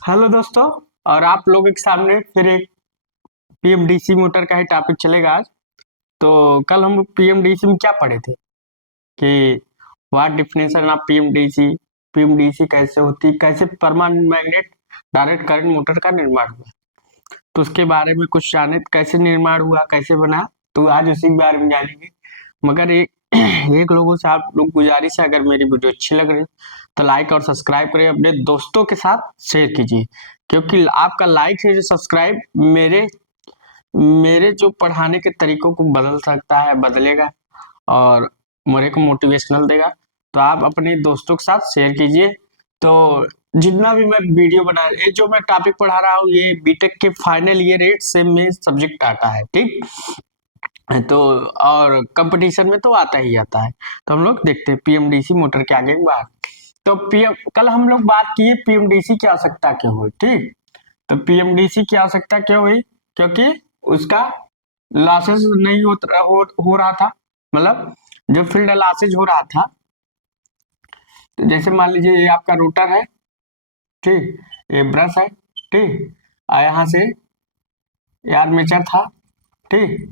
Hello दोस्तों। और आप लोगों के सामने फिर एक पीएमडीसी मोटर का ही टॉपिक चलेगा आज। तो कल हम पीएमडीसी में क्या पढ़े थे कि what definition of PMDC, PMDC कैसे होती, कैसे permanent magnet direct current motor का निर्माण हुआ। तो उसके बारे में कुछ जाने, कैसे निर्माण हुआ, कैसे बना। तो आज उसी के बारे में जानेंगे। मगर एक एक लोगों से आप लोग गुजारिश है, अगर मेरी वीडियो अच्छी लग रही है तो लाइक और सब्सक्राइब करें, अपने दोस्तों के साथ शेयर कीजिए। क्योंकि आपका लाइक है जो सब्सक्राइब मेरे मेरे जो पढ़ाने के तरीकों को बदल सकता है, बदलेगा और मेरे को मोटिवेशनल देगा। तो आप अपने दोस्तों के साथ शेयर कीजिए। तो जितना भी मैं वीडियो बना, ये जो मैं टॉपिक पढ़ा रहा हूँ ये बीटेक के फाइनल ईयर 8 सेम में सब्जेक्ट आता है, ठीक। तो और कंपटीशन में तो आता ही आता है। तो हम लोग देखते हैं पीएमडीसी मोटर के आगे बात। तो पीएम कल हम लोग बात किए पीएमडीसी की आवश्यकता क्यों हुई, ठीक। तो पीएमडीसी की आवश्यकता क्यों हुई? क्योंकि उसका लॉसेस नहीं हो रहा था। मतलब जो फील्ड लॉसेज हो रहा था, तो जैसे मान लीजिए ये आपका रोटर है, ठीक। ये ब्रश है, ठीक। और यहाँ से ये आर्मेचर था, ठीक।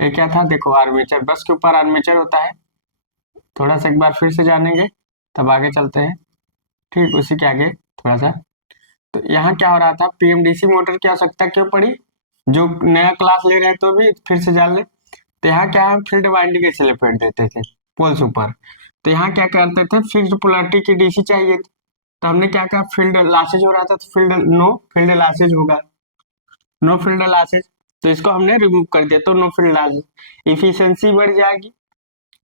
ये क्या था? देखो आर्मेचर, ब्रश के ऊपर आर्मेचर होता है। थोड़ा सा एक बार फिर से जानेंगे तब आगे चलते हैं, ठीक। उसी के आगे थोड़ा सा। तो यहाँ क्या हो रहा था, पीएमडीसी मोटर की आवश्यकता क्यों पड़ी? जो नया क्लास ले रहे हैं तो भी फिर से जान ले। तो यहाँ क्या है, फील्ड वाइंडिंग ऐसे लपेट देते थे पोल्स ऊपर। तो यहाँ क्या करते थे, फिक्स्ड पोलैरिटी की डीसी चाहिए थी। तो हमने क्या कहा, फील्ड लॉसेज हो रहा था तो फील्ड लॉसेज होगा, नो फील्ड लॉसेज। तो इसको हमने रिमूव कर दिया, तो नो फील्ड लॉसेज, इफिशियंसी बढ़ जाएगी,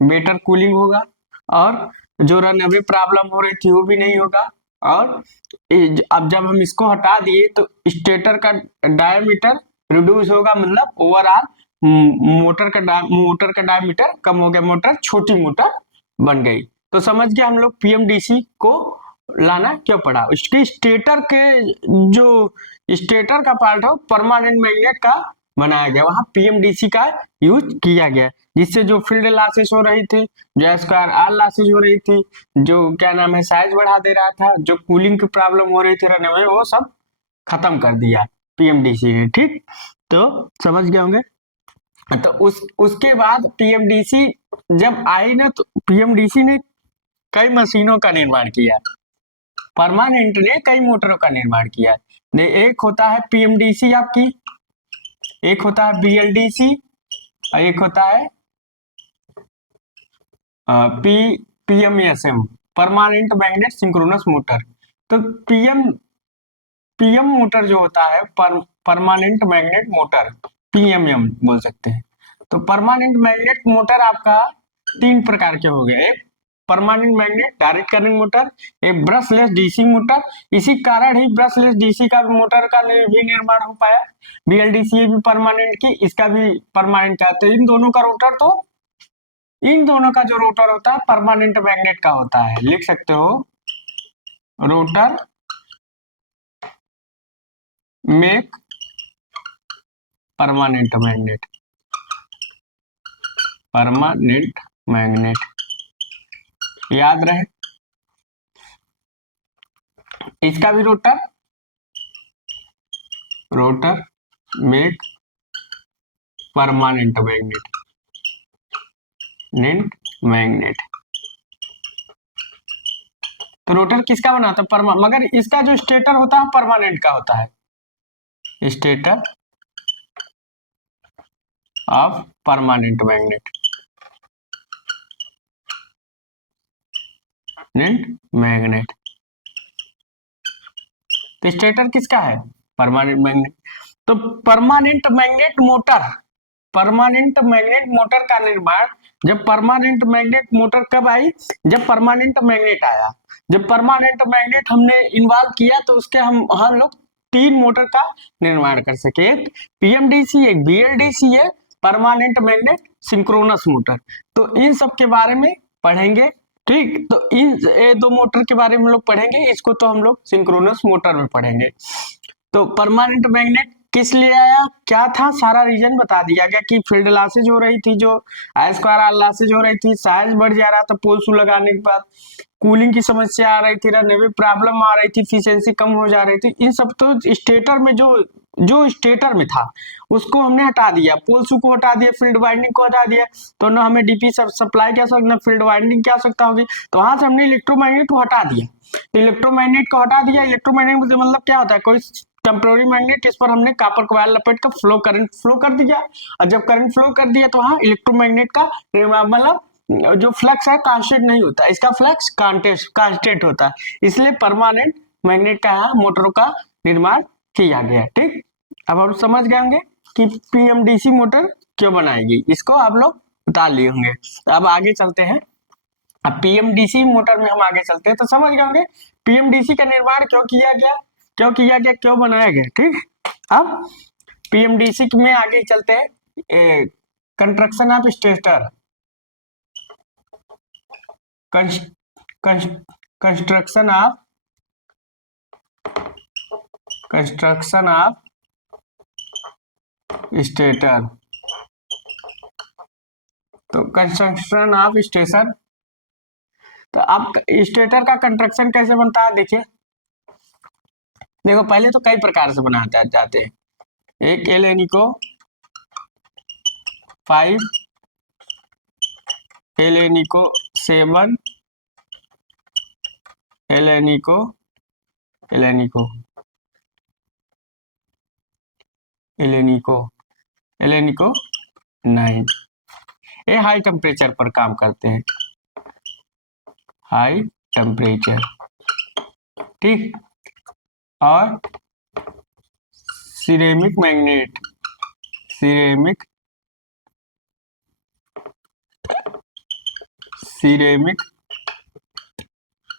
बेटर कूलिंग होगा, और जो रन अवे प्रॉब्लम हो रही थी वो भी नहीं होगा। और अब जब हम इसको हटा दिए तो स्टेटर का डायमीटर रिड्यूस होगा, मतलब ओवरऑल मोटर का डायमीटर कम हो गया, मोटर छोटी मोटर बन गई। तो समझ गया हम लोग पीएमडीसी को लाना क्यों पड़ा। उसके स्टेटर के जो स्टेटर का पार्ट हो परमानेंट मैग्नेट का बनाया गया, वहां पीएमडीसी का यूज किया गया, जिससे जो फील्ड लॉसेस हो रही थी, जो स्क्वायर आर लॉसेस हो रही थी, जो क्या नाम है साइज बढ़ा दे रहा था, जो कूलिंग की प्रॉब्लम हो रही थी रन में, वो सब खत्म कर दिया पीएमडीसी ने, ठीक। तो समझ गए होंगे। तो उसके बाद पीएमडीसी जब आई ना, तो पीएमडीसी ने कई मशीनों का निर्माण किया, परमानेंट ने कई मोटरों का निर्माण किया। एक होता है पीएमडीसी आपकी, एक होता है बीएलडीसी, और एक होता है P PMSM, permanent magnet synchronous motor. तो पीएम मोटर जो होता है परमानेंट मैग्नेट मोटर, पीएमएम बोल सकते हैं। तो परमानेंट मैग्नेट मोटर आपका तीन प्रकार के हो गए, एक permanent magnet direct current motor, एक ब्रशलेस डीसी मोटर। इसी कारण ही ब्रशलेस डीसी का मोटर का भी निर्माण हो पाया, बीएलडीसी भी परमानेंट की, इसका भी परमानेंट का। तो इन दोनों का जो रोटर होता है परमानेंट मैग्नेट का होता है, लिख सकते हो rotor make permanent magnet, permanent magnet, याद रहे। इसका भी रोटर मेक परमानेंट मैग्नेट। तो रोटर किसका बनाता है? मगर इसका जो स्टेटर होता है परमानेंट का होता है, स्टेटर ऑफ परमानेंट मैग्नेट। तो स्टेटर किसका है? Permanent magnet. तो परमानेंट मैग्नेट मोटर का निर्माण, जब परमानेंट मैग्नेट मोटर कब आई? जब परमानेंट मैग्नेट आया। जब परमानेंट मैग्नेट हमने इन्वॉल्व किया तो उसके हम लोग तीन मोटर का निर्माण कर सके, एक पीएमडीसी, एक बीएलडीसी है, परमानेंट मैग्नेट सिंक्रोनस मोटर। तो इन सब के बारे में पढ़ेंगे, ठीक। तो इन ये दो मोटर के बारे में हम लोग पढ़ेंगे, इसको तो हम लोग सिंक्रोनस मोटर में पढ़ेंगे। तो परमानेंट मैग्नेट किस लिए आया, क्या था, सारा रीजन बता दिया गया कि फील्ड लॉसेज हो रही थी, जो आई स्क्वायर आर लॉसेज हो रही थी, साइज बढ़ जा रहा था पोल शू लगाने के बाद, कूलिंग की समस्या आ रही थी, रनवे में प्रॉब्लम आ रही थी, एफिशिएंसी कम हो जा रही थी। इन सब तो स्टेटर में जो स्टेटर में था उसको हमने हटा दिया, पोल शू को हटा दिया, फील्ड वाइंडिंग को हटा दिया, तो ना हमें डीपी सप्लाई की आवश्यकता, ना फील्ड वाइंडिंग की आवश्यकता होगी। तो वहां से हमने इलेक्ट्रोमैग्नेट को हटा दिया, इलेक्ट्रोमैग्नेट को हटा दिया। इलेक्ट्रोमैग्नेट मतलब क्या होता है, कोई टेम्पोररी मैग्नेट, इस पर हमने कॉपर कॉइल लपेट कर फ्लो करंट फ्लो कर दिया, और जब करंट फ्लो कर दिया तो वहां इलेक्ट्रोमैग्नेट का मतलब जो फ्लक्स है कांस्टेंट नहीं होता, इसका फ्लक्स कांस्टेंट होता है, इसलिए परमानेंट मैग्नेट का यहाँ मोटरों का निर्माण किया गया। ठीक, अब हम समझ गए होंगे कि पीएमडीसी मोटर क्यों बनाएगी, इसको आप लोग बता लिए होंगे। अब आगे चलते हैं, अब पीएमडीसी मोटर में हम आगे चलते हैं, तो समझ गए होंगे पीएमडीसी का निर्माण क्यों किया गया, क्यों बनाया गया। ठीक, अब पीएमडीसी में आगे चलते हैं, construction of stator, construction of stator. तो कंस्ट्रक्शन ऑफ स्टेशन, तो अब स्टेटर का कंस्ट्रक्शन कैसे बनता है, देखिए, देखो पहले तो कई प्रकार से बनाते जाते हैं, एक एलेनिको 5, एलेनिको 7, एलेनिको एलेनिको एलेनिको एलेनिको 9, ये हाई टेम्परेचर पर काम करते हैं, हाई टेम्परेचर। ठीक, और ceramic magnet, ceramic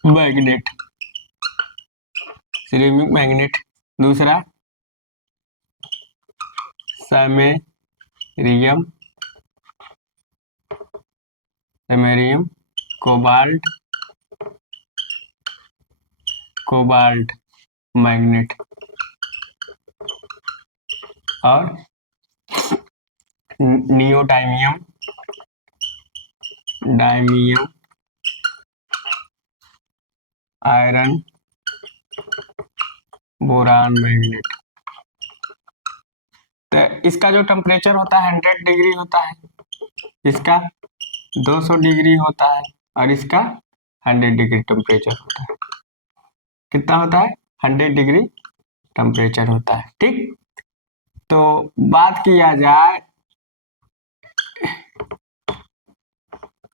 magnet, ceramic magnet. दूसरा समेरियम, कोबाल्ट मैग्नेट, और नियोडाइमियम आयरन बोरान मैग्नेट। तो इसका जो टेम्परेचर होता है 100 डिग्री होता है, इसका 200 डिग्री होता है, और इसका 100 डिग्री टेम्परेचर होता है। कितना होता है, 100 डिग्री टेम्परेचर होता है। ठीक, तो बात किया जाए,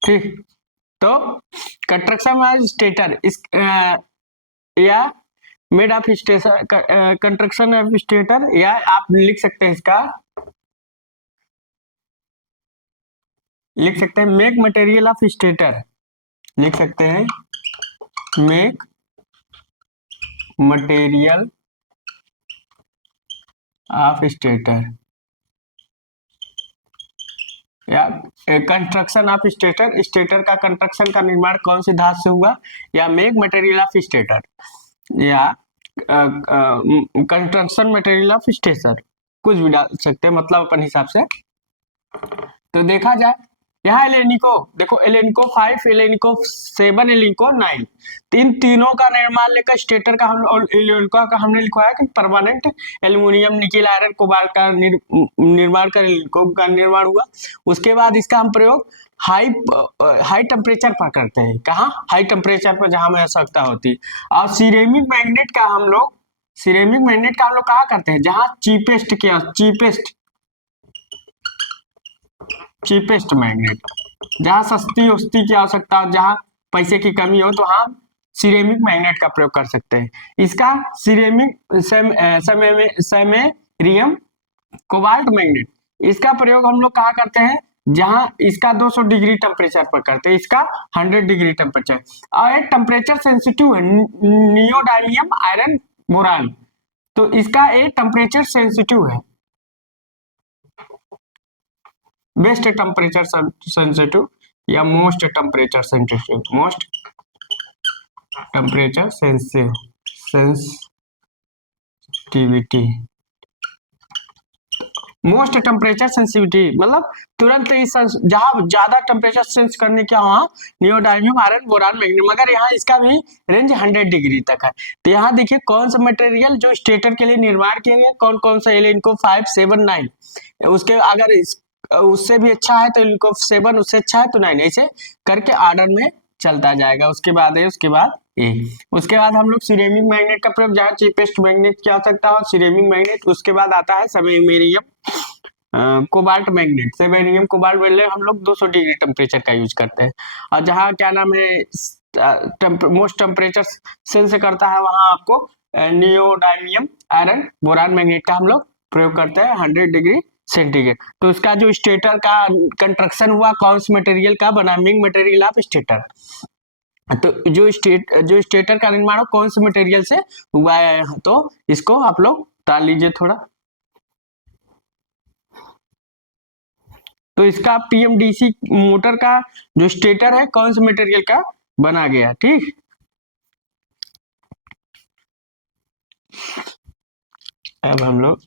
ठीक, तो कंस्ट्रक्शन स्टेटर इस या made of station, construction of stator, या आप लिख सकते हैं इसका, लिख सकते हैं मेक मटेरियल ऑफ स्टेटर, लिख सकते हैं मेक मटेरियल ऑफ स्टेटर, या कंस्ट्रक्शन ऑफ स्टेटर, स्टेटर का कंस्ट्रक्शन का निर्माण कौन से धातु से हुआ, या मेक मटेरियल ऑफ स्टेटर, या कंस्ट्रक्शन मटेरियल ऑफ स्टेशन, कुछ भी डाल सकते हैं, मतलब अपन हिसाब से। तो देखा जाए यहाँ एलेनिको, देखो एलेनिको 5, एलेनिको 7, एलेनिको 9, तीनों का निर्माण लेकर स्टेटर का एलेनिको का हमने लिखवाया कि permanent aluminium nickel iron cobalt का निर्माण कर एलेनिको का निर्माण हुआ। उसके बाद इसका हम प्रयोग हाई टेम्परेचर पर करते हैं, कहाँ, हाई टेम्परेचर पर जहां हमें आवश्यकता होती है। और सिरेमिक मैग्नेट का हम लोग कहाँ करते हैं, जहां चीपेस्ट मैग्नेट, जहां सस्ती वस्ती की आवश्यकता हो, जहां पैसे की कमी हो, तो हम सिरेमिक मैग्नेट का प्रयोग कर सकते हैं। इसका समेरियम कोबाल्ट मैग्नेट, इसका प्रयोग हम लोग कहाँ करते हैं, जहां इसका 200 डिग्री टेम्परेचर पर करते हैं, इसका 100 डिग्री टेम्परेचर, और एक टेम्परेचर सेंसिटिव है नियोडाइमियम आयरन बोरान, तो इसका एक टेम्परेचर सेंसिटिव है, बेस्ट टेम्परेचर सेंसिटिव या most temperature sensitivity. Most temperature sensitivity मतलब तुरंत इस जहां ज्यादा टेम्परेचर सेंस करने के वहां नियोडाइमियम आयरन बोरान मैग्नीशियम, मगर यहाँ इसका भी रेंज 100 डिग्री तक है। तो यहाँ देखिए कौन सा मटेरियल जो स्टेटर के लिए निर्माण किया गया, कौन कौन सा इनको 5, 7, 9, उसके अगर उससे भी अच्छा है तो इनको 7, उससे अच्छा है तो 9, ऐसे करके ऑर्डर में चलता जाएगा। उसके बाद है, उसके बाद ए, उसके बाद हम लोग सिरेमिक मैग्नेट का प्रयोग, जहाँ चीपेस्ट मैग्नेट की आवश्यकता हो सिरेमिक मैग्नेट। उसके बाद आता है samarium cobalt magnet. Samarium cobalt welder हम लोग 200 डिग्री टेम्परेचर का यूज करते हैं। और जहाँ क्या नाम है मोस्ट टेम्परेचर सेंस करता है वहां आपको नियोडाइमियम आयरन बोरान मैग्नेट का हम लोग प्रयोग करते हैं 100 डिग्री सेंटीग्रेड। तो इसका जो स्टेटर का कंस्ट्रक्शन हुआ कौन से मटेरियल का बना, मिंग मटेरियल ऑफ स्टेटर। तो जो स्टेटर का निर्माण हो कौन से मटेरियल से हुआ है, तो इसको आप लोग टाल लीजिए थोड़ा। तो इसका पीएमडीसी मोटर का जो स्टेटर है कौन से मटेरियल का बना गया, ठीक। अब हम लोग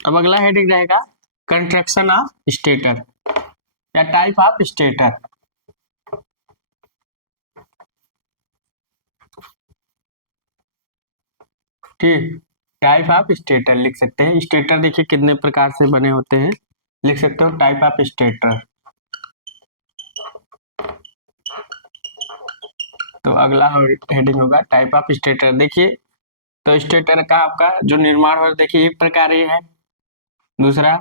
अब अगला हेडिंग रहेगा कंस्ट्रक्शन ऑफ स्टेटर या टाइप ऑफ स्टेटर। ठीक, टाइप ऑफ स्टेटर लिख सकते हैं। स्टेटर देखिए कितने प्रकार से बने होते हैं, लिख सकते हो टाइप ऑफ स्टेटर। तो अगला हेडिंग होगा टाइप ऑफ स्टेटर। देखिए तो स्टेटर का आपका जो निर्माण हो देखिए एक प्रकार ये है। दूसरा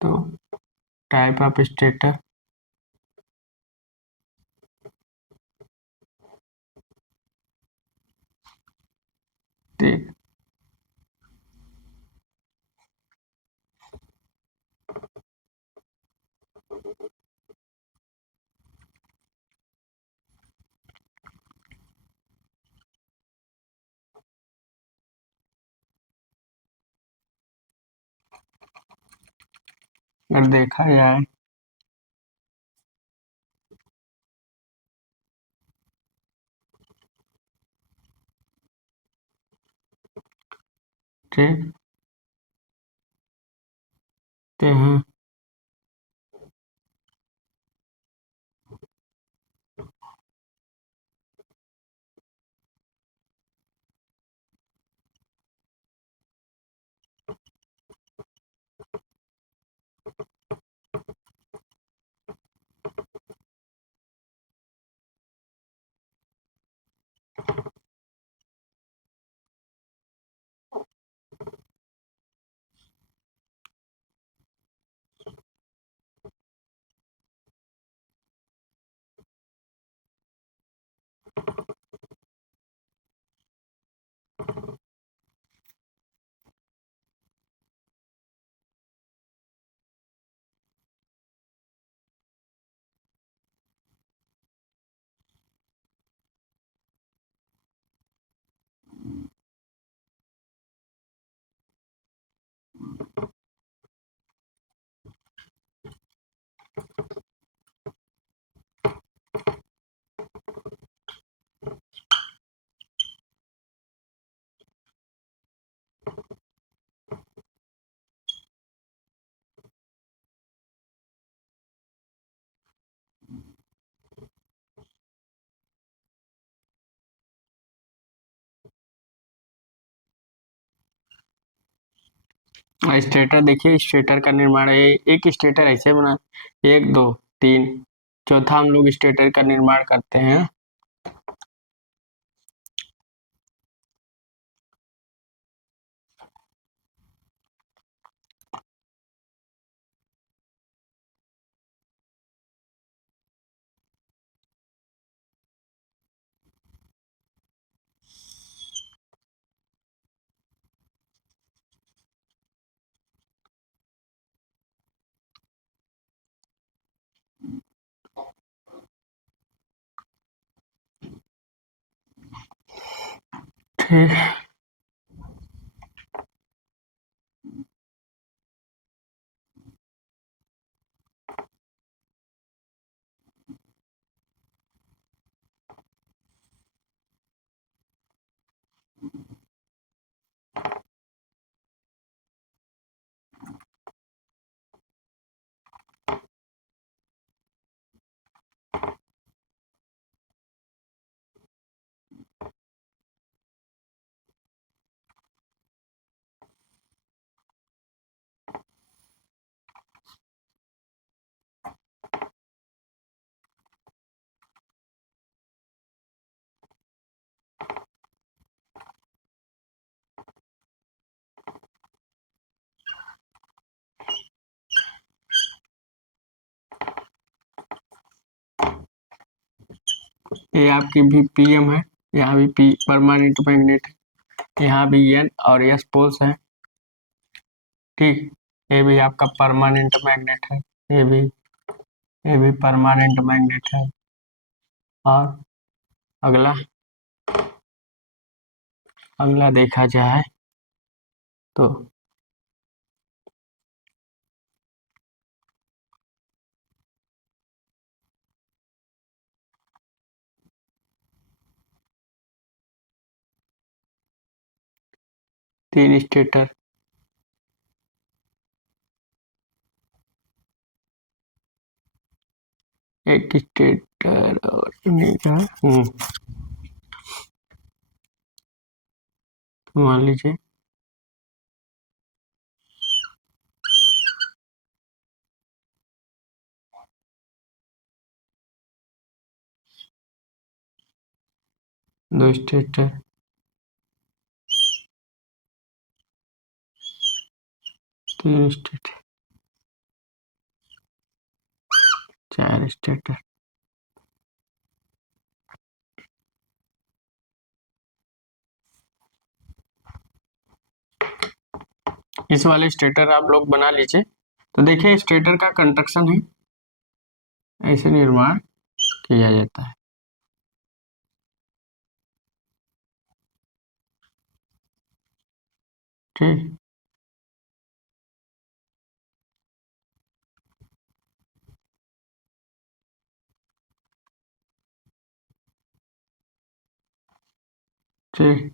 तो टाइप ऑफ स्टेटर, ठीक। अगर देखा जाए ठीक हैं। स्टेटर देखिए, स्टेटर का निर्माण है, एक स्टेटर ऐसे बना, एक दो तीन, चौथा हम लोग स्टेटर का निर्माण करते हैं। ठीक, ये आपकी भी पीएम है, यहाँ भी पी परमानेंट मैग्नेट है, यहाँ भी एन और एस पोल्स है। ठीक, ये भी आपका परमानेंट मैग्नेट है, ये भी परमानेंट मैग्नेट है। और अगला अगला देखा जाए तो 3 स्टेटर, एक स्टेटर और इन्हीं का मान लीजिए 2 स्टेटर, 3 स्टेटर, 4 स्टेटर। इस वाले स्टेटर आप लोग बना लीजिए। तो देखिए स्टेटर का कंस्ट्रक्शन है, ऐसे निर्माण किया जाता है। ठीक, ठीक।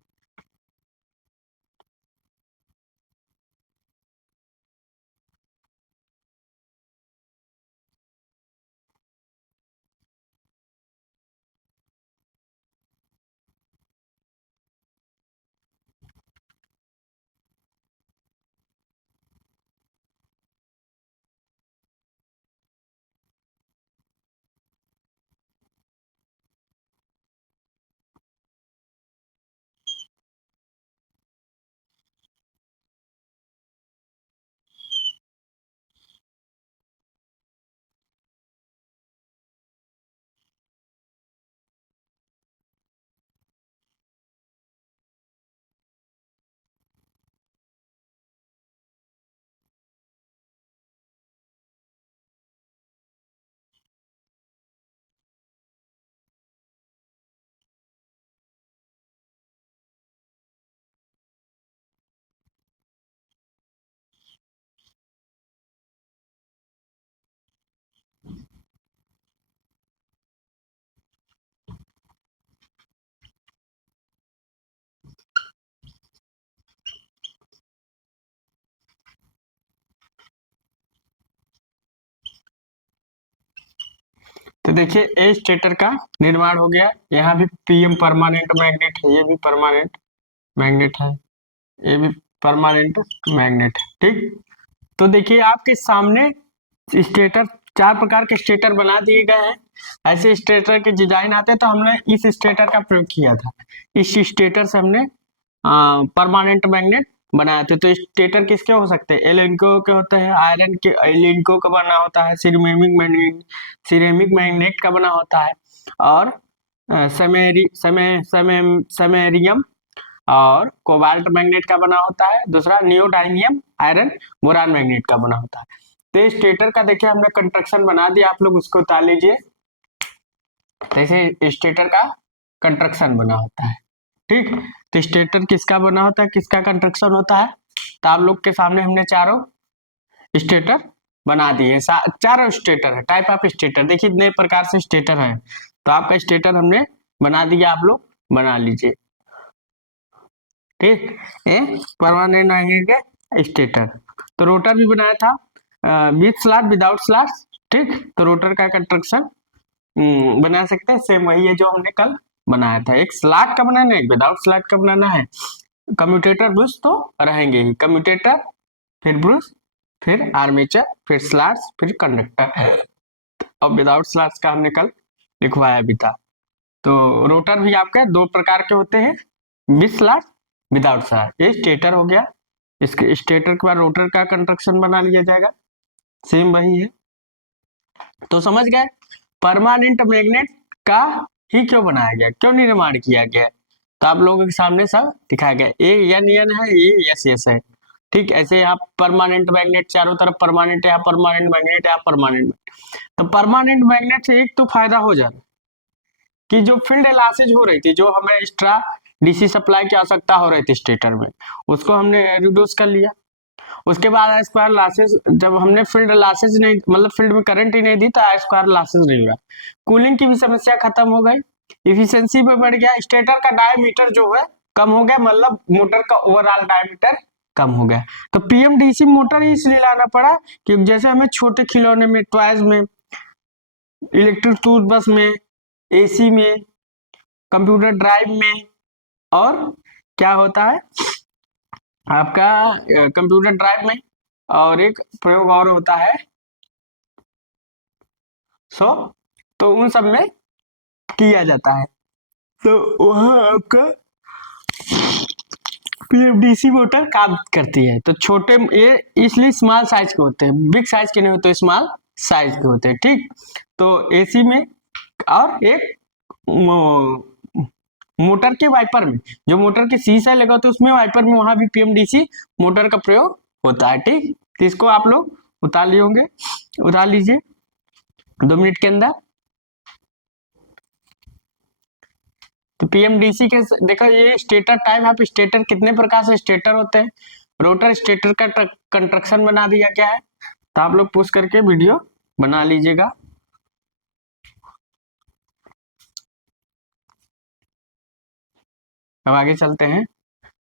तो देखिए ए स्टेटर का निर्माण हो गया, यहाँ भी पीएम परमानेंट मैग्नेट है, ये भी परमानेंट मैग्नेट है, ये भी परमानेंट मैग्नेट। ठीक, तो देखिए आपके सामने स्टेटर, 4 प्रकार के स्टेटर बना दिए गए हैं। ऐसे स्टेटर के डिजाइन आते हैं, तो हमने इस स्टेटर का प्रयोग किया था। इस स्टेटर से हमने परमानेंट मैग्नेट बनाए थे। तो स्टेटर किसके हो सकते हैं? एलिनको के होते हैं, आयरन के एलिनको का बना होता है, सिरेमिक मैग्नेट का बना होता है, और समेरियम और कोबाल्ट मैग्नेट का बना होता है। दूसरा नियोडाइमियम आयरन बोरान मैग्नेट का बना होता है। तो स्टेटर का देखिए हमने कंस्ट्रक्शन बना दिया, आप लोग उसको उतार लीजिए। जैसे स्टेटर का कंस्ट्रक्शन बना होता है। ठीक, तो स्टेटर किसका बना होता है, किसका कंस्ट्रक्शन होता है? तो आप लोग के सामने हमने चारों स्टेटर बना दिए। चारों स्टेटर है, टाइप ऑफ स्टेटर देखिए नए प्रकार से स्टेटर है। तो आपका स्टेटर हमने बना दिया, आप लोग बना लीजिए। ठीक, ये परमानेंट मैग्नेट के स्टेटर। तो रोटर भी बनाया था विथ स्लॉट विदाउट स्लॉट। ठीक, तो रोटर का कंस्ट्रक्शन बना सकते हैं, सेम वही है जो हमने कल बनाया था। एक स्लॉट का बनाना है, एक विदाउट स्लॉट का बनाना है। कम्यूटेटर ब्रश तो रहेंगे ही, कम्यूटेटर फिर ब्रश फिर आर्मेचर फिर स्लॉट्स फिर कंडक्टर। और विदाउट स्लॉट्स का हमने कल लिखवाया भी था। तो रोटर भी आपके 2 प्रकार के होते हैं, विथ स्लॉट विदाउट स्लॉट। ये स्टेटर हो गया, इसके स्टेटर के बाद रोटर का कंस्ट्रक्शन बना लिया जाएगा, सेम वही है। तो समझ गए परमानेंट मैग्नेट का ही क्यों बनाया गया, क्यों निर्माण किया गया। तो आप लोगों के सामने सब दिखाया गया, ये एन है, ये एस है। ठीक, ऐसे यहाँ परमानेंट मैग्नेट चारों तरफ परमानेंट, यहाँ परमानेंट मैग्नेट, यहाँ परमानेंट मैग्नेट। तो परमानेंट मैग्नेट से एक तो फायदा हो जा रहा कि जो फील्ड लॉसेज हो रही थी, जो हमें एक्स्ट्रा डीसी सप्लाई की आवश्यकता हो रही थी स्टेटर में, उसको हमने रिड्यूस कर लिया। उसके बाद आई स्क्वायर लॉसेज, जब हमने फील्ड लॉसेज नहीं, मतलब फील्ड में करंट ही नहीं दी, तो आई स्क्वायर लॉसेज नहीं हुआ। कूलिंग की भी समस्या खत्म हो गई, इफिशियंसी में बढ़ गया, स्टेटर का डायमीटर जो है कम हो गया, मतलब मोटर का ओवरऑल डायमीटर कम हो गया। तो पीएमडीसी मोटर ही इसलिए लाना पड़ा कि जैसे हमें छोटे खिलौने में, टॉयज में, इलेक्ट्रिक टूथब्रश में, एसी में, कंप्यूटर ड्राइव में, और क्या होता है आपका कंप्यूटर ड्राइव में, और एक प्रयोग और होता है तो उन सब में किया जाता है। तो वहाँ आपका पीएफडीसी मोटर काम करती है। तो छोटे ये इसलिए स्मॉल साइज के होते हैं, बिग साइज के नहीं होते, स्मॉल साइज के होते हैं। ठीक, तो एसी में और एक मोटर के वाइपर में, जो मोटर के शीशा लगा होता है उसमें वाइपर में, वहां भी पीएमडीसी मोटर का प्रयोग होता है। ठीक, तो इसको आप लोग उतार लिए होंगे, उतार लीजिए 2 मिनट के अंदर। तो पीएमडीसी के देखो, ये स्टेटर टाइप ऑफ स्टेटर कितने प्रकार से स्टेटर होते हैं। रोटर स्टेटर का कंस्ट्रक्शन बना दिया गया है, तो आप लोग पुश करके वीडियो बना लीजिएगा। अब आगे चलते हैं।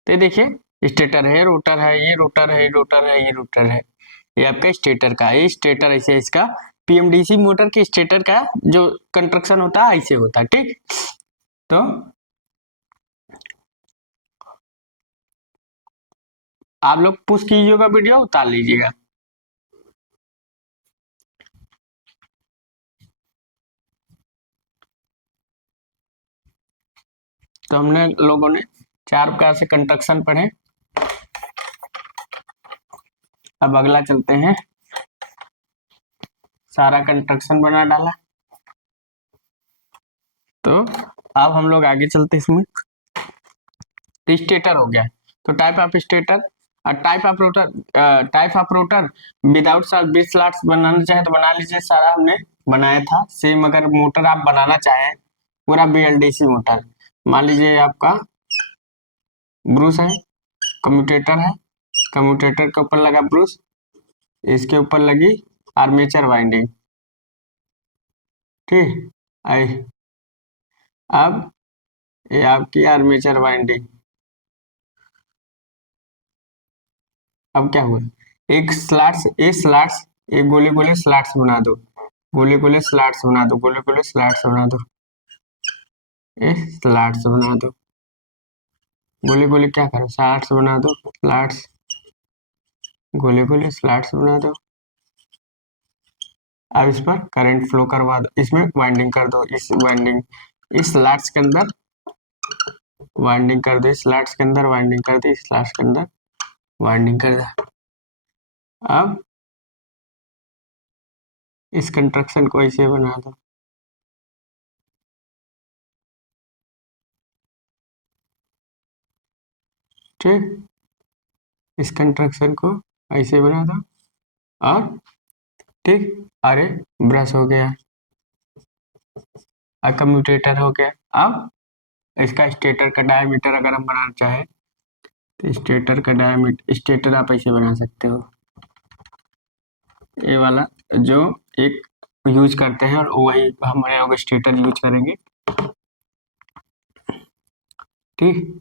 तो देखिए स्टेटर है, रोटर है, ये रोटर है, ये रोटर है, ये रोटर है, ये आपका स्टेटर का, ये स्टेटर ऐसे इसका पीएमडीसी मोटर के स्टेटर का जो कंस्ट्रक्शन होता है ऐसे होता है। ठीक, तो आप लोग पुश कीजिएगा, वीडियो उतार लीजिएगा। तो हमने लोगों ने 4 प्रकार से कंस्ट्रक्शन पढ़े। अब अगला चलते हैं, सारा कंस्ट्रक्शन बना डाला, तो अब हम लोग आगे चलते इसमें। तो स्टेटर हो गया, तो type of stator, type of rotor, type of rotor without with slots बनाना चाहे तो बना लीजिए, सारा हमने बनाया था सेम। अगर मोटर आप बनाना चाहें पूरा बीएलडीसी मोटर, मान लीजिए आपका ब्रूस है, कम्यूटेटर है, कम्यूटेटर के ऊपर लगा ब्रूस, इसके ऊपर लगी आर्मेचर वाइंडिंग। ठीक, अब ये आपकी आर्मेचर वाइंडिंग। अब क्या हुआ, एक स्लॉट्स, ये स्लॉट्स, एक गोले गोले स्लॉट्स बना दो, गोले गोले स्लॉट्स बना दो, गोले गोले स्लॉट्स बना दो, ये स्लॉट्स बना दो, गोले गोले क्या करो स्लॉट्स बना दो, स्लॉट्स गोले गोले स्लैट्स बना दो। अब इस पर करंट फ्लो करवा दो, इसमें वाइंडिंग कर दो, इस वाइंडिंग इस स्लैट्स के अंदर वाइंडिंग कर दो, इस स्लैट्स के अंदर वाइंडिंग कर दो, इस स्लैट्स के अंदर वाइंडिंग कर दो। अब इस कंस्ट्रक्शन को ऐसे बना दो। ठीक, इस कंस्ट्रक्शन को ऐसे बना दो। और ठीक, अरे ब्रश हो गया, कम्यूटेटर हो गया। अब इसका स्टेटर का डायमीटर अगर हम बनाना चाहे तो स्टेटर का डायमीटर, स्टेटर आप ऐसे बना सकते हो, ये वाला जो एक यूज करते हैं, और वही हम लोग स्टेटर यूज करेंगे। ठीक,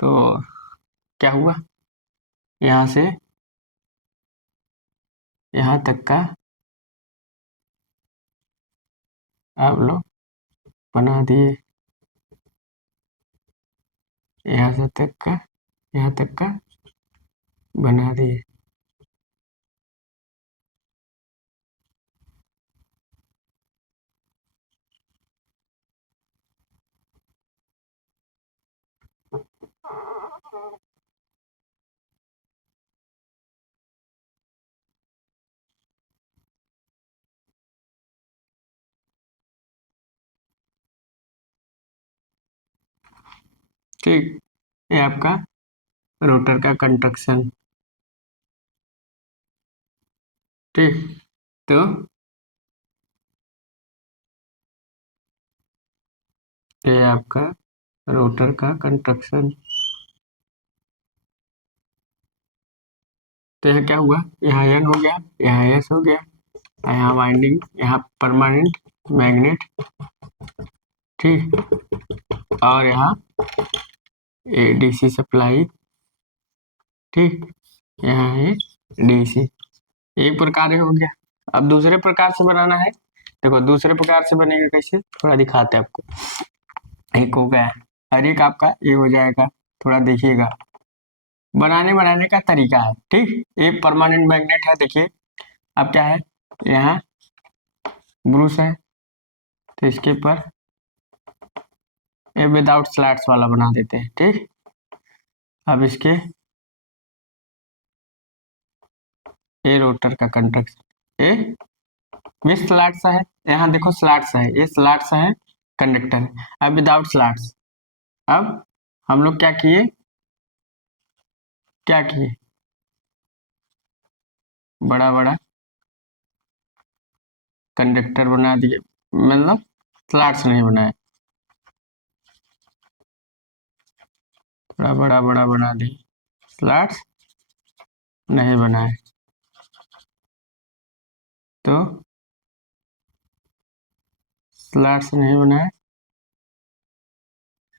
तो क्या हुआ, यहाँ से यहाँ तक का आप लोग बना दिए, यहाँ से तक का यहाँ तक का बना दिए। ठीक, ये आपका रोटर का कंस्ट्रक्शन। ठीक, तो ये आपका रोटर का कंस्ट्रक्शन। तो यह क्या हुआ, यहाँ एन हो गया, यहाँ एस हो गया, यहाँ वाइंडिंग, यहाँ परमानेंट मैग्नेट। ठीक, और यहाँ ए डीसी सप्लाई। ठीक, यहाँ है डीसी। एक प्रकार ये हो गया। अब दूसरे प्रकार से बनाना है, देखो दूसरे प्रकार से बनेगा कैसे, थोड़ा दिखाते हैं आपको। एक हो गया, हर एक आपका ये हो जाएगा, थोड़ा देखिएगा, बनाने का तरीका है। ठीक, एक परमानेंट मैग्नेट है, देखिए अब क्या है, यहाँ ब्रूस है, तो इसके ऊपर ये विदाउट स्लैट्स वाला बना देते हैं। ठीक, अब इसके ये रोटर का कंस्ट्रक्शन, ये विथ स्लैट्स है, यहाँ देखो स्लैट्स है, ये स्लैट्स है, कंडक्टर है। अब विदाउट स्लैट्स, अब हम लोग क्या किए, बड़ा बड़ा कंडक्टर बना दिए, मतलब स्लैट्स नहीं बनाए, थोड़ा बड़ा बड़ा बना दिए, स्लैट्स नहीं बनाए। तो स्लैट्स नहीं बनाए,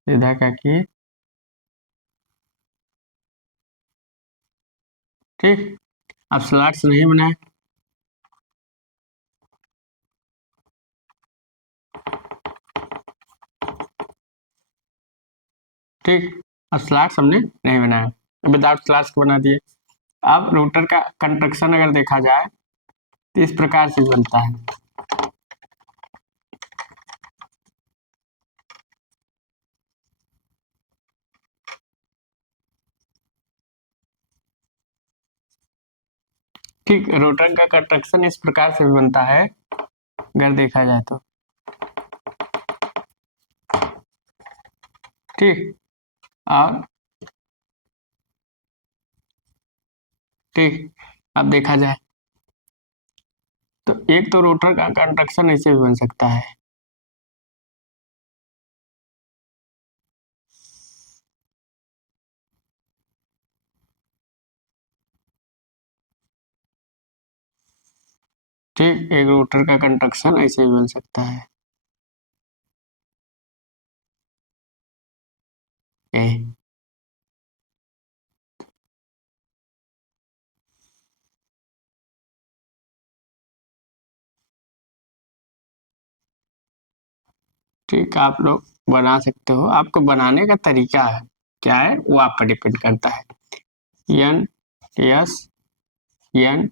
सीधा क्या किए। ठीक, अब स्लैट्स नहीं बनाए, ठीक, अब स्लैट्स हमने नहीं बनाया, विदाउट स्लैट्स को बना दिए। अब रोटर का कंस्ट्रक्शन अगर देखा जाए तो इस प्रकार से बनता है। ठीक, रोटर का कंस्ट्रक्शन इस प्रकार से भी बनता है अगर देखा जाए तो। ठीक, और ठीक, अब देखा जाए तो एक तो रोटर का कंस्ट्रक्शन ऐसे भी बन सकता है। ठीक, एक रोटर का कंस्ट्रक्शन ऐसे भी बन सकता है। ए, ठीक, आप लोग बना सकते हो, आपको बनाने का तरीका है क्या है वो आप पर डिपेंड करता है। N S N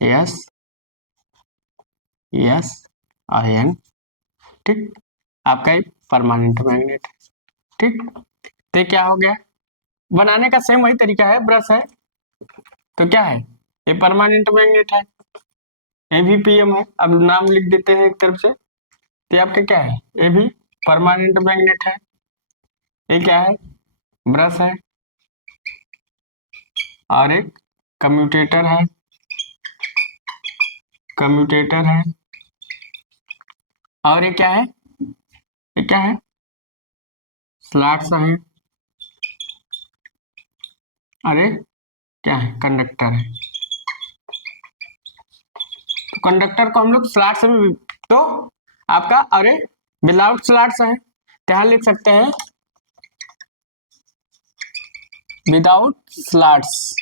S S I N, ठीक, आपका एक परमानेंट मैग्नेट है, ठीक। तो ये क्या हो गया, बनाने का सेम वही तरीका है, ब्रश है तो क्या है, ये परमानेंट मैग्नेट है, ये भी पीएम है, अब नाम लिख देते हैं एक तरफ से। तो ये आपका क्या है, ये भी परमानेंट मैग्नेट है, ये क्या है, ब्रश है, और एक कम्यूटेटर है, कम्यूटेटर है, और ये क्या है, ये क्या है, स्लॉट्स है, अरे क्या है, कंडक्टर है। तो कंडक्टर को हम लोग स्लॉट्स में, तो आपका अरे विदाउट स्लॉट्स है, तो यहाँ लिख सकते हैं without slots,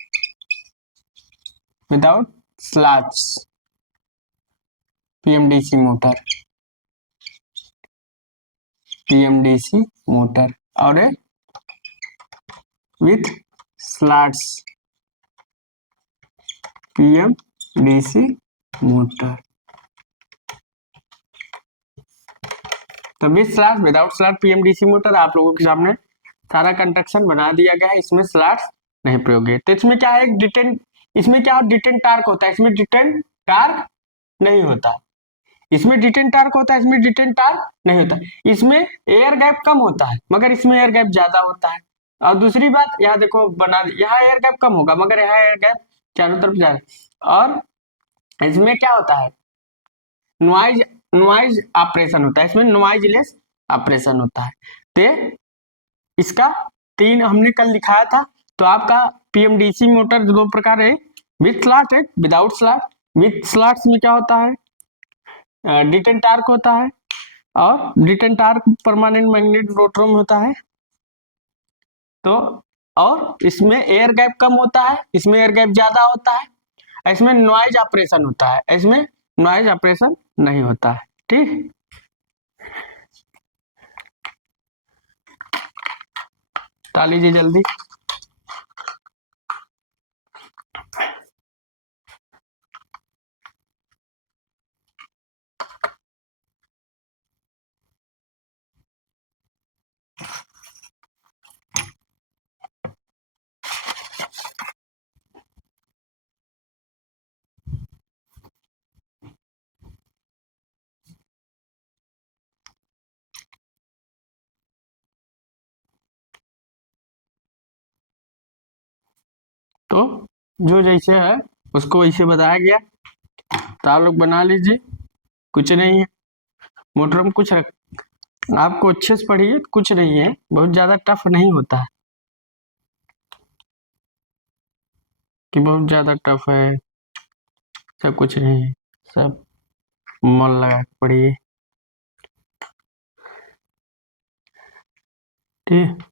without slots PMDC motor, PMDC motor, और विथ स्लॉट्स पीएमडीसी मोटर। तो with slot without slot PMDC motor, आप लोगों के सामने सारा कंस्ट्रक्शन बना दिया गया है, इसमें स्लॉट्स नहीं प्रयोग है। तो इसमें क्या है, एक डिटेन, इसमें क्या डिटेन टार्क होता है, इसमें डिटेन टार्क नहीं होता, इसमें डिटेन टार्क होता है, इसमें डिटेन टार्क नहीं होता, इसमें एयर गैप कम होता है मगर इसमें एयर गैप ज्यादा होता है। और दूसरी बात यहाँ देखो बना, यहाँ एयर गैप कम होगा मगर यहाँ एयर गैप चारों तरफ ज्यादा। और इसमें क्या होता है, नॉइज, नॉइज ऑपरेशन होता है, इसमें नॉइजलेस ऑपरेशन होता है। तो इसका तीन हमने कल लिखाया था। तो आपका पीएमडीसी मोटर दो प्रकार है, विथ स्लॉट है, विदाउट स्लॉट। विथ स्लॉट्स में क्या होता है, डिटेन टार्क होता है, और डिटेन टार्क परमानेंट मैग्नेट रोटरों में होता है। तो और इसमें एयर गैप कम होता है, इसमें एयर गैप ज्यादा होता है, इसमें नॉइज ऑपरेशन होता है, इसमें नॉइज ऑपरेशन नहीं होता है, ठीक। बता लीजिए जल्दी। तो जो जैसे है उसको वैसे बताया गया, तो आप लोग बना लीजिए, कुछ नहीं है मोटर में, कुछ रख, आपको अच्छे से पढ़िए, कुछ नहीं है, बहुत ज्यादा टफ नहीं होता है कि बहुत ज्यादा टफ है, सब कुछ नहीं है, सब मन लगा के पढ़िए, ठीक।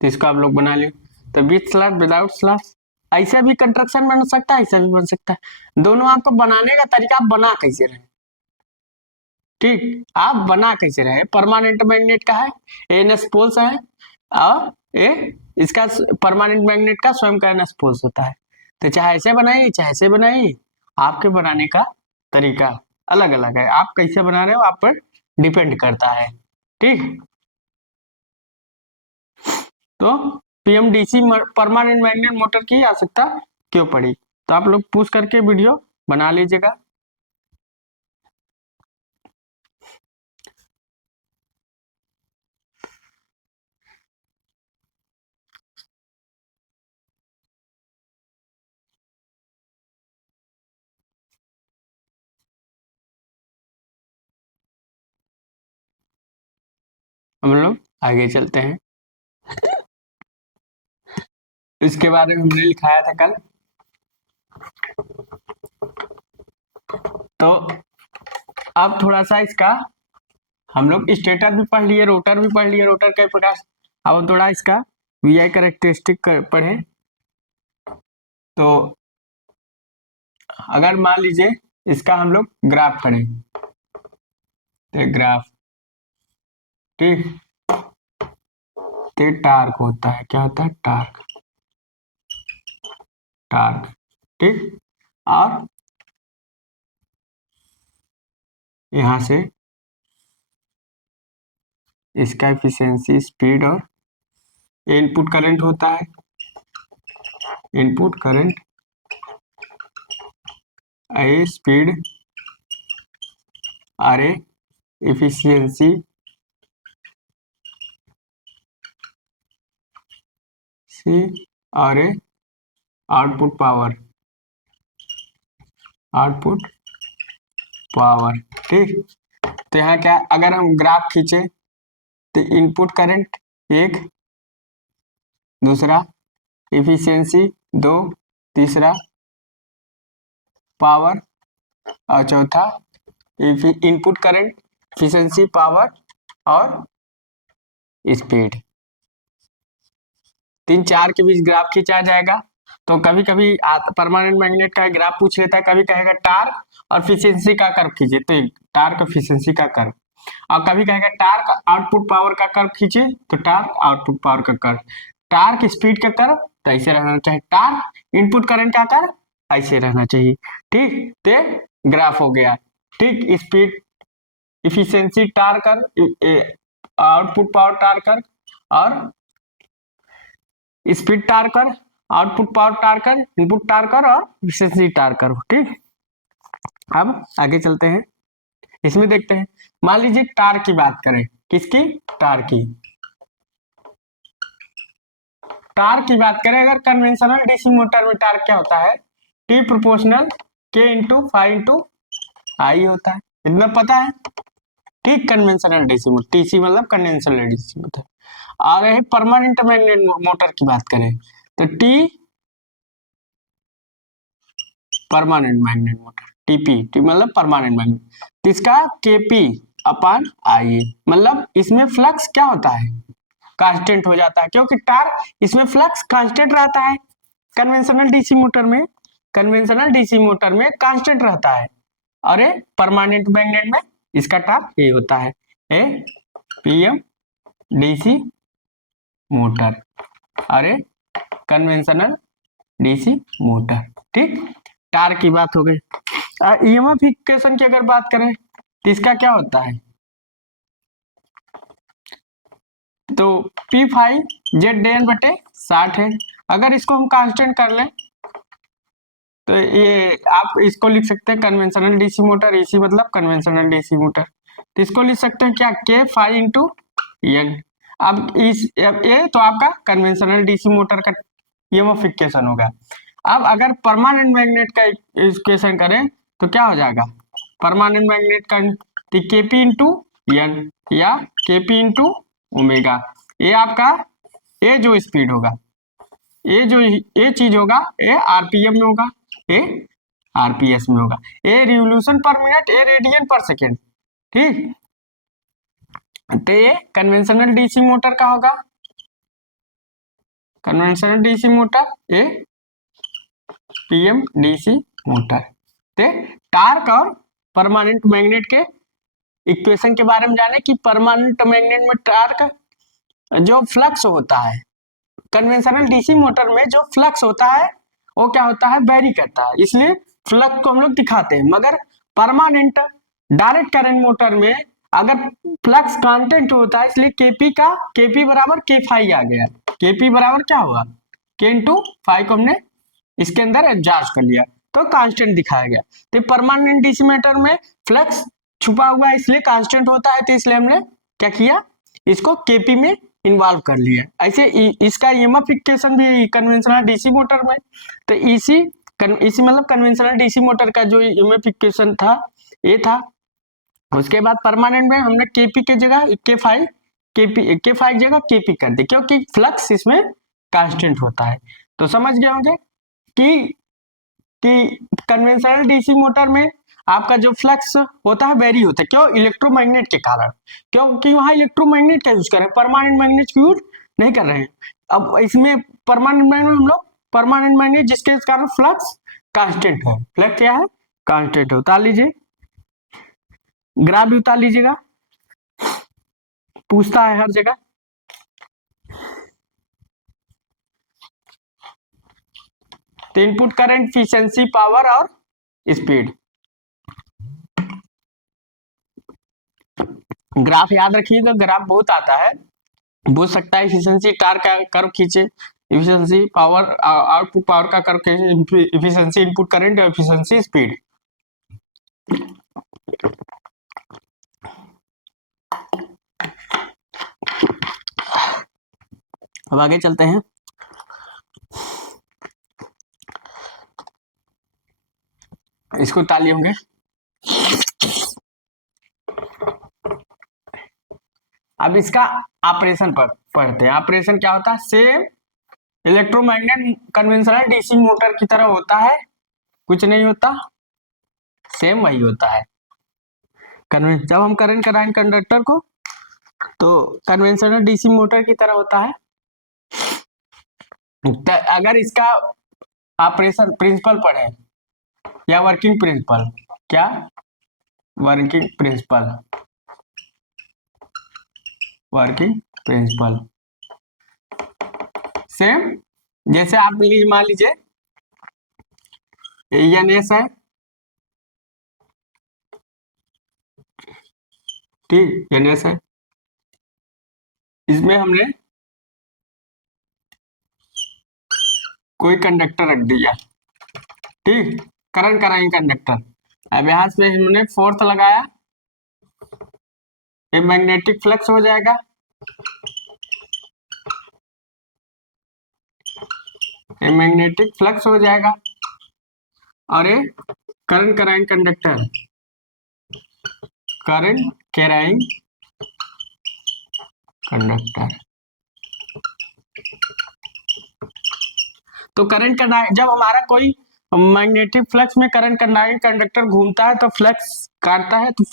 तो इसको आप लोग बना लियो। तो विथ स्लैश विदाउट स्लैश, ऐसा भी कंस्ट्रक्शन बन सकता है, ऐसा भी बन सकता है, दोनों आपको बनाने का तरीका, आप बना कैसे रहे, ठीक, आप बना कैसे रहे। परमानेंट मैग्नेट का है एनएस पोल्स है, और ये इसका परमानेंट मैग्नेट का स्वयं का एनएस पोल्स होता है। तो चाहे ऐसे बनाइए चाहे ऐसे बनाइए, आपके बनाने का तरीका अलग अलग है, आप कैसे बना रहे हो आप पर डिपेंड करता है, ठीक। तो पीएमडीसी परमानेंट मैग्नेट मोटर की आवश्यकता क्यों पड़ी, तो आप लोग पूछ करके वीडियो बना लीजिएगा। हम लोग आगे चलते हैं, इसके बारे में हमने लिखाया था कल। तो अब थोड़ा सा इसका हम लोग स्टेटर भी पढ़ लिए, रोटर भी पढ़ लिए, रोटर कई प्रकार से, अब हम थोड़ा इसका वीआई कैरेक्टरिस्टिक पढ़े। तो अगर मान लीजिए इसका हम लोग ग्राफ करें, तो ग्राफ, ठीक, तो टार्क होता है, क्या होता है, टार्क, टार्क, ठीक। और यहां से इसका एफिशिएंसी, स्पीड, और इनपुट करंट होता है, input current, A speed, R A efficiency, C R A output power, output power, ठीक। तो यहाँ क्या, अगर हम ग्राफ खींचे तो इनपुट करंट एक, दूसरा एफिशिएंसी दो, तीसरा पावर, और चौथा इनपुट करंट, एफिशिएंसी, पावर और स्पीड। 3 4 के बीच ग्राफ खींचा जाएगा। तो कभी कभी परमानेंट मैग्नेट का ग्राफ पूछ लेता है, कभी कहेगा टार्क और एफिशिएंसी का कर्व खींचे, तो टार्क एफिशिएंसी का कर्व, और कभी कहेगा टार्क आउटपुट पावर का कर्व खींचे, तो टार्क आउटपुट पावर का कर्व, टार्क स्पीड का कर्व, तो ऐसे रहना चाहिए, टार्क इनपुट करंट का कर्व ऐसे रहना चाहिए, ठीक। तो ग्राफ हो गया, ठीक। Speed, efficiency torque curve, output power torque curve, और speed torque curve, output power torque curve, input torque curve और इफिशियंसी टार्क कर्व, ठीक। अब आगे चलते हैं, इसमें देखते हैं। मान लीजिए टार्क की बात करें, किसकी, टार्क की, टार्क की बात करें अगर कन्वेंशनल डीसी मोटर में टार्क क्या होता है, टी प्रोपोर्शनल के इंटू फाइव इंटू आई होता है, इतना पता है, ठीक। कन्वेंशनल डीसी मोटर, टीसी मतलब कन्वेंशनल डीसी मोटर। और है परमानेंट मैग्नेट मोटर की बात करें तो T permanent magnet motor, TP, T मतलब परमानेंट मैग्नेट, तो इसका केपी अपॉन आई, मतलब इसमें फ्लक्स क्या होता है, कांस्टेंट हो जाता है, क्योंकि टार्क इसमें फ्लक्स कांस्टेंट रहता है। कन्वेंशनल डीसी मोटर में, कन्वेंशनल डीसी मोटर में कांस्टेंट रहता है, और ये परमानेंट मैग्नेट में इसका टार्क ये होता है, ए पीएम डीसी मोटर, अरे कन्वेंशनल डीसी मोटर, ठीक। टार्क की बात हो गई। ईएमएफ इक्वेशन की अगर बात करें तो इसका क्या होता है, तो पी फाइव जेड डे एन बटे 60 है। अगर इसको हम कांस्टेंट कर लें तो ये आप इसको लिख सकते हैं कन्वेंशनल डीसी मोटर, एसी मतलब कन्वेंशनल डीसी मोटर, तो इसको लिख सकते हैं क्या, के फाइव इंटू एन। अब ये तो आपका कन्वेंशनल डीसी मोटर का ईएमएफ इक्वेशन होगा। अब अगर परमानेंट मैग्नेट का इक्वेशन करें तो क्या हो जाएगा, परमानेंट मैग्नेट का केपी इंटू एन या केपी इंटू ओमेगा, ये आपका ये जो स्पीड होगा, ये जो ये चीज होगा ये आरपीएम में होगा, ये आरपीएस में होगा, ये रिवोल्यूशन पर मिनट, ये रेडियन पर सेकेंड, ठीक। तो ये कन्वेंशनल डीसी मोटर का होगा, कन्वेंशनल डीसी मोटर ये पीएम डीसी मोटर। ते टार्क और परमानेंट मैग्नेट के इक्वेशन के बारे में जाने कि परमानेंट मैग्नेट में टार्क जो फ्लक्स होता है, कन्वेंशनल डीसी मोटर में जो फ्लक्स होता है वो क्या होता है, वेरी करता है, इसलिए फ्लक्स को हम लोग दिखाते हैं। मगर परमानेंट डायरेक्ट करंट मोटर में अगर फ्लक्स कांस्टेंट होता है, इसलिए केपी का केपी बराबर के फाई आ गया, केपी बराबर क्या होगा, के इंटू फाइव को हमने इसके अंदर एडजस्ट कर लिया तो कांस्टेंट दिखाया गया। तो परमानेंट डीसी मोटर में फ्लक्स छुपा हुआ है इसलिए कांस्टेंट होता है, तो इसलिए हमने क्या किया, इसको केपी में इन्वॉल्व कर लिया। ऐसे इसका ईएमएफ इक्वेशन भी कन्वेंशनल डीसी मोटर में, तो इसी मतलब कन्वेंशनल डीसी मोटर का जो ईएमएफ इक्वेशन था ये था। उसके बाद परमानेंट में हमने केपी की जगह के फाइव जगह केपी कर दी, क्योंकि फ्लक्स इसमें कांस्टेंट होता है। तो समझ गए होंगे कि कन्वेंशनल डीसी मोटर में आपका जो फ्लक्स होता है वेरी होता है, क्यों, इलेक्ट्रोमैग्नेट के कारण, क्योंकि वहां इलेक्ट्रोमैग्नेट का यूज कर रहे हैं, परमानेंट मैग्नेट यूज नहीं कर रहे हैं। अब इसमें परमानेंट मैग्नेट हम लोग परमानेंट मैग्नेट जिसके कारण फ्लक्स कांस्टेंट है, फ्लक्स क्या है, कांस्टेंट है। उतार लीजिए, ग्राफ भी उतार लीजिएगा, पूछता है हर जगह। तो इनपुट करंट, एफिशिएंसी, पावर और स्पीड। ग्राफ याद रखिएगा, ग्राफ बहुत आता है, पूछ सकता है एफिशिएंसी टार्क का कर्व खींचे, एफिशिएंसी पावर, आउटपुट पावर का कर्व खींचे, efficiency input current, efficiency speed. अब आगे चलते हैं। इसको ताली होंगे। अब इसका ऑपरेशन पर पढ़ते हैं। ऑपरेशन क्या होता है? Same electromagnet conventional DC motor की तरह होता है, कुछ नहीं होता, सेम वही होता है। जब हम करंट कराएंगे कंडक्टर को तो कन्वेंशनल डीसी मोटर की तरह होता है। अगर इसका ऑपरेशन प्रिंसिपल पढ़े या वर्किंग प्रिंसिपल, क्या working principle, working principle same, जैसे आप मान लीजिए एन.एस है, ठीक, एन.एस है, इसमें हमने कोई कंडक्टर रख दिया, ठीक, करंट कराएंगे कंडक्टर। अब यहां से हमने फोर्स लगाया, ये मैग्नेटिक फ्लक्स हो जाएगा, ये मैग्नेटिक फ्लक्स हो जाएगा, और ये करंट कराएंगे कंडक्टर, करंट कैराइंग कंडक्टर। तो करंट करना, जब हमारा कोई मैग्नेटिक फ्लक्स में करंट करनाइंग कंडक्टर घूमता है तो फ्लक्स काटता है, तो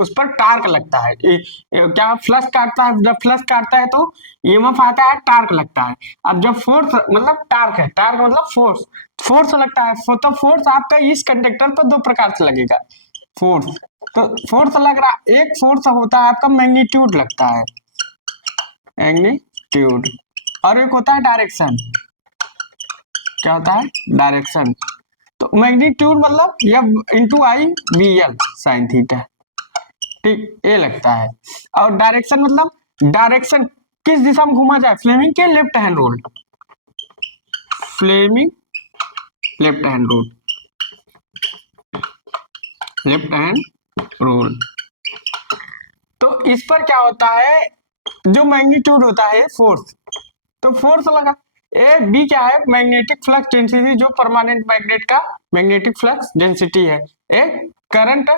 उस पर टार्क लगता है। क्या फ्लक्स काटता है? जब फ्लक्स काटता है तो ईएमएफ आता है, टार्क लगता है। अब जब फोर्स मतलब टार्क है, टार्क मतलब फोर्स, फोर्स लगता है, तो फोर्स आपका इस कंडक्टर पर दो प्रकार से लगेगा फोर्स। तो फोर्स लग रहा, एक फोर्स होता है आपका मैग्नीट्यूड लगता है, मैग्नीट्यूड, और एक होता है डायरेक्शन। क्या होता है? डायरेक्शन। तो मैग्नीट्यूड मतलब एफ इंटू आई बी एल साइन थीटा, ठीक, ये लगता है। और डायरेक्शन मतलब डायरेक्शन किस दिशा में घुमा जाए, फ्लेमिंग के left hand rule, Fleming left hand rule, left hand rule. तो इस पर क्या होता है, जो मैग्नीट्यूड होता है फोर्स, तो फोर्स लगा, ए बी क्या है, मैग्नेटिक फ्लक्स डेंसिटी, जो परमानेंट मैग्नेट का मैग्नेटिक फ्लक्स डेंसिटी है। ए करंट,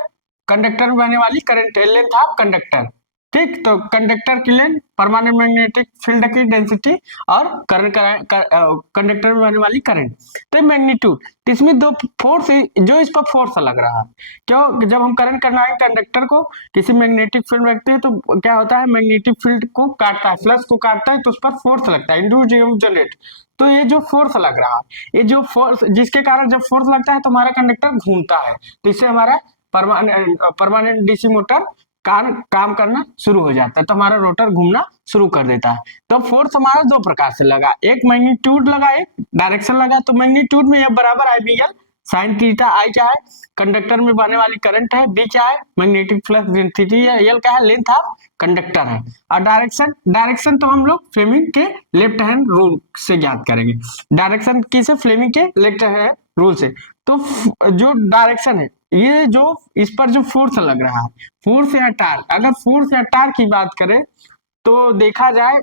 कंडक्टर में बहने वाली करंट, लेंथ ऑफ कंडक्टर, ठीक, तो कंडक्टर की लेंथ, परमानेंट मैग्नेटिक फील्ड की डेंसिटी, और करंट कंडक्टर में बहने वाली करंट, तो मैग्नीट्यूड। तो इसमें दो फोर्स, जो इस पर फोर्स लग रहा है, क्यों? जब हम करंट करना है कंडक्टर को किसी मैग्नेटिक फील्ड में रखते हैं तो क्या होता है, मैग्नेटिक फील्ड को काटता है, फ्लक्स को काटता है, तो उस पर फोर्स लगता है, इंड्यूस्ड ईएमएफ जनरेट। तो ये जो फोर्स लग रहा है, ये जो फोर्स, जिसके कारण जब फोर्स लगता है तो हमारा कंडक्टर घूमता है, तो इससे हमारा परमानेंट डीसी मोटर काम करना शुरू हो जाता है, तो हमारा रोटर घूमना शुरू कर देता है। तो फोर्स हमारा दो प्रकार से लगा, एक मैग्नीट्यूड लगा, एक डायरेक्शन लगा। तो मैग्नीट्यूड में F बराबर आई बी एल साइन थीटा, आई क्या है, कंडक्टर में बहने वाली करंट है, बी क्या है, मैग्नेटिक फ्लक्स डेंसिटी है, एल क्या है, लेंथ ऑफ कंडक्टर है। और डायरेक्शन, डायरेक्शन तो हम लोग फ्लेमिंग के लेफ्ट हैंड रूल से ज्ञात करेंगे। डायरेक्शन किसे? फ्लेमिंग के लेफ्ट हैंड रूल से। तो जो डायरेक्शन है, ये जो इस पर जो फोर्स लग रहा है, फोर्स या टार्क, अगर फोर्स या टार्क की बात करें तो देखा जाए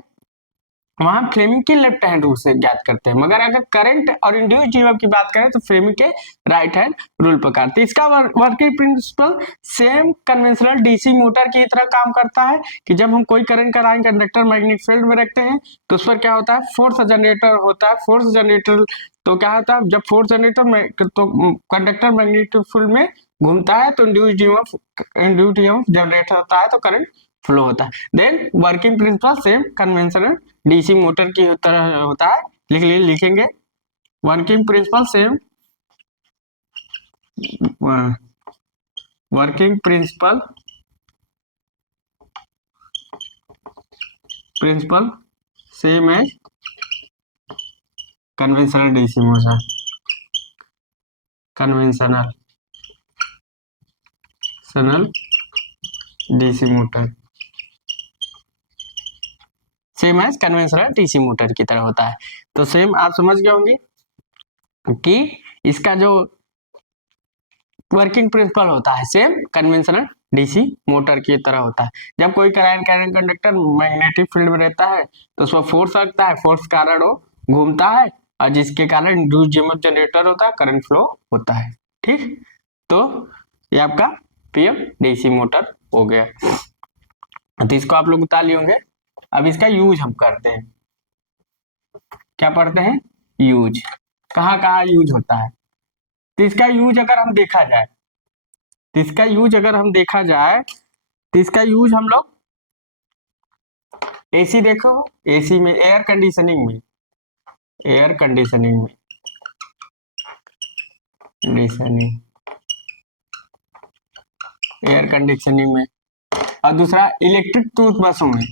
वहां फ्लेमिंग के लेफ्ट हैंड रूल से ज्ञात करते हैं, मगर अगर करंट और इंड्यूस्ड ईएमएफ की बात करें तो फ्लेमिंग के राइट हैंड रूल पर करते हैं। इसका working principle same conventional DC motor की तरह काम करता है, कि जब हम कोई करंट कराएंगे कंडक्टर मैग्नेटिक फील्ड में रखते हैं तो उस पर क्या होता है, फोर्स जनरेटर होता है, फोर्स जनरेटर। तो क्या होता है, जब फोर्स जनरेटर में तो कंडक्टर मैग्नेटिक फील्ड में घूमता है तो इंड्यूस्ड ईएमएफ जनरेट होता है, तो करंट फ्लो होता है। Then working principle same conventional DC motor की तरह होता है, लिखेंगे working principle same, working principle same as conventional DC motor, conventional DC motor same as conventional DC motor की तरह होता है। तो सेम आप समझ गए होंगे कि इसका जो वर्किंग प्रिंसिपल होता है सेम कन्वेंशनल डीसी मोटर की तरह होता है। जब कोई कैरियर कंडक्टर मैग्नेटिक फील्ड में रहता है तो उसमें फोर्स लगता है, फोर्स के कारण वो घूमता है और जिसके कारण इंड्यूस्ड ईएमएफ जनरेटर होता है, करंट फ्लो होता है। ठीक, तो ये आपका पीएम डीसी मोटर हो गया। तो इसको आप लोग उतार लिए होंगे। अब इसका यूज हम करते हैं, क्या पढ़ते हैं, यूज, कहाँ कहाँ यूज होता है। तो इसका यूज अगर हम देखा जाए, तो इसका यूज हम लोग एसी देखो, एसी में एयर कंडीशनिंग में, एयर कंडीशनिंग में एयर कंडीशनिंग में, और दूसरा इलेक्ट्रिक टूथब्रशों में,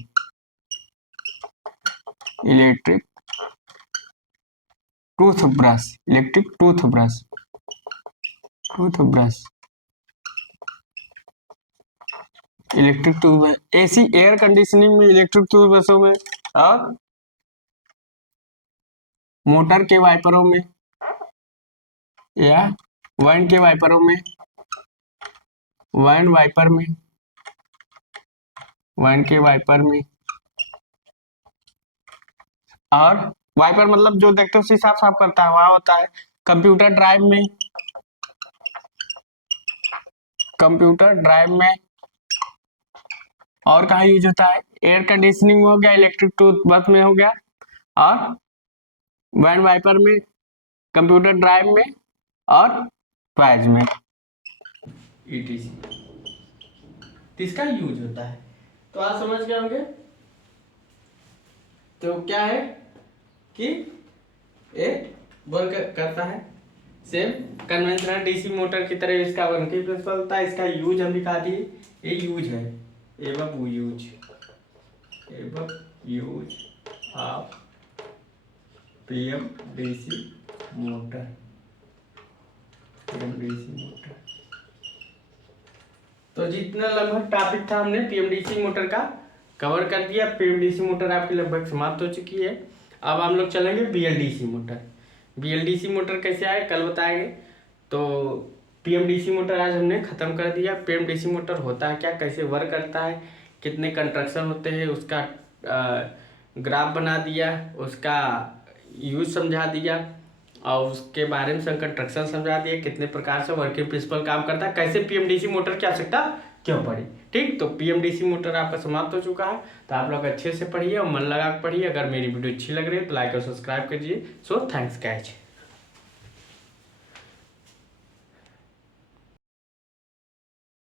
electric toothbrush, electric toothbrush, electric toothbrush, AC air conditioning में, इलेक्ट्रिक टूथब्रशों में, और मोटर के वाइपरों में या वाइन के वाइपरों में, वाइन वाइपर में, वाइन के वाइपर में, और वाइपर मतलब जो देखते हो शीशा साफ करता है वहां होता है। कंप्यूटर ड्राइव में, कंप्यूटर ड्राइव में, और कहाँ यूज होता है, एयर कंडीशनिंग में हो गया, इलेक्ट्रिक टूथब्रश में हो गया, और वाइन वाइपर में, कंप्यूटर ड्राइव में, और टॉयज में, ETC। इसका यूज होता है। तो आप समझ गए होंगे। तो क्या है कि ये वर्क करता है सेम कन्वेंशनल डीसी मोटर की तरह, इसका वर्किंग प्रिंसिपल होता है। इसका यूज हम दिखा दिए, ये यूज है, एवं use of PM DC motor, तो जितना लगभग टॉपिक था हमने पीएमडीसी मोटर का कवर कर दिया। पीएमडीसी मोटर आपकी लगभग समाप्त हो चुकी है। अब हम लोग चलेंगे बीएलडीसी मोटर। बीएलडीसी मोटर कैसे आए कल बताएंगे। तो पीएमडीसी मोटर आज हमने खत्म कर दिया। पीएमडीसी मोटर होता है क्या, कैसे वर्क करता है, कितने कंस्ट्रक्शन होते हैं, उसका ग्राफ बना दिया, उसका यूज समझा दिया, और उसके बारे में कंस्ट्रक्शन समझा दिया, कितने प्रकार से वर्किंग प्रिंसिपल काम करता है, कैसे पीएमडीसी मोटर की आवश्यकता क्यों पड़ी। ठीक, तो पीएमडीसी मोटर आपका समाप्त हो चुका है। तो आप लोग अच्छे से पढ़िए और मन लगा कर पढ़िए। अगर मेरी वीडियो अच्छी लग रही है तो लाइक और सब्सक्राइब कीजिए। So thanks guys.